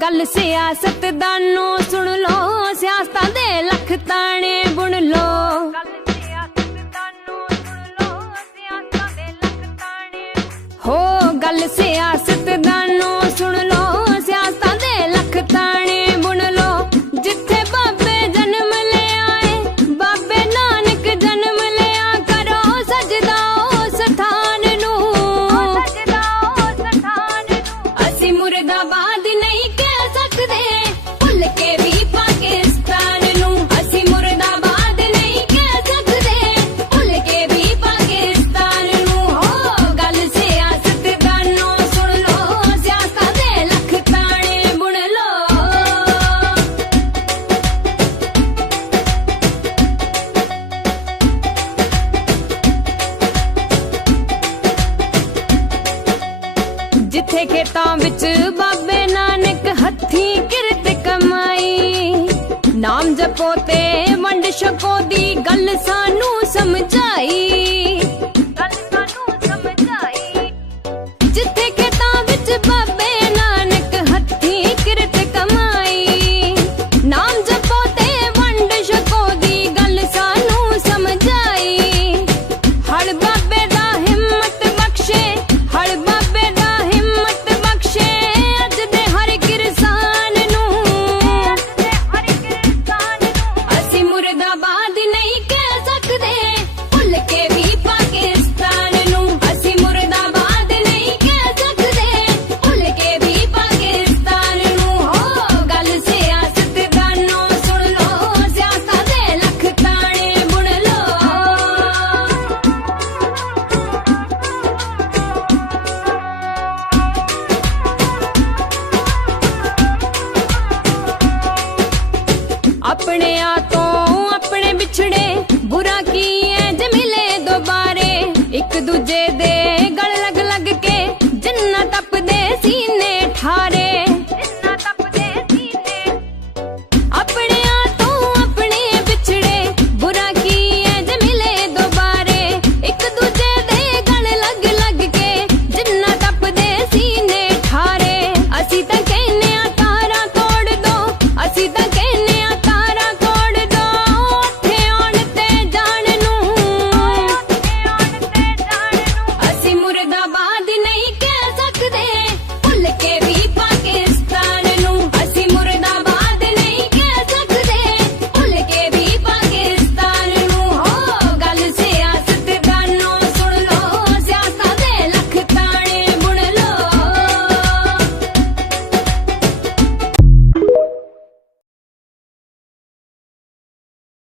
गल सियासतदानों सुन लो, सियासतां दे लख ताने बुन लो। हो गल सियासतदानों सुन लो, सियासतां दे लख ताने बुन लो। जिथे बाबे जन्म ले आए, बाबे नानक जन्म लिया, करो सजदा उस स्थान नू। असी मुर्दाबाद नहीं कह सकदे, भुल के भी पाकिस्तान नू। असी मुर्दाबाद नहीं कह सकदे, भुल के भी पाकिस्तान नू। हो गल सियासतदानों सुन लो, सियासतां दे लख ताने बुन लो। जिथे खेतां विच बाबे नानक हथी किरत कमाई, नाम जपो ते वंड छको दी गल सानू समझाई। जिथे खेतां विच बाबे नानक हथी किरत कमाई, नाम जपो ते वंड छको दी गल सानू समझाई। हर बाबे दा हिम्मत बख्शे, हर बाबे दा हिम्मत बख्शे, अज दे हर किरसान नू। असी मुर्दाबाद नहीं कह सकदे, भुल के भी पाकिस्तान नू। असी मुर्दाबाद नहीं कह सकदे, भुल के भी पाकिस्तान नू। हो गल सियासतदानों सुन लो, सियासतां दे लख ताने बुन लो। अपने आ तो अपने बिछड़े, बुरा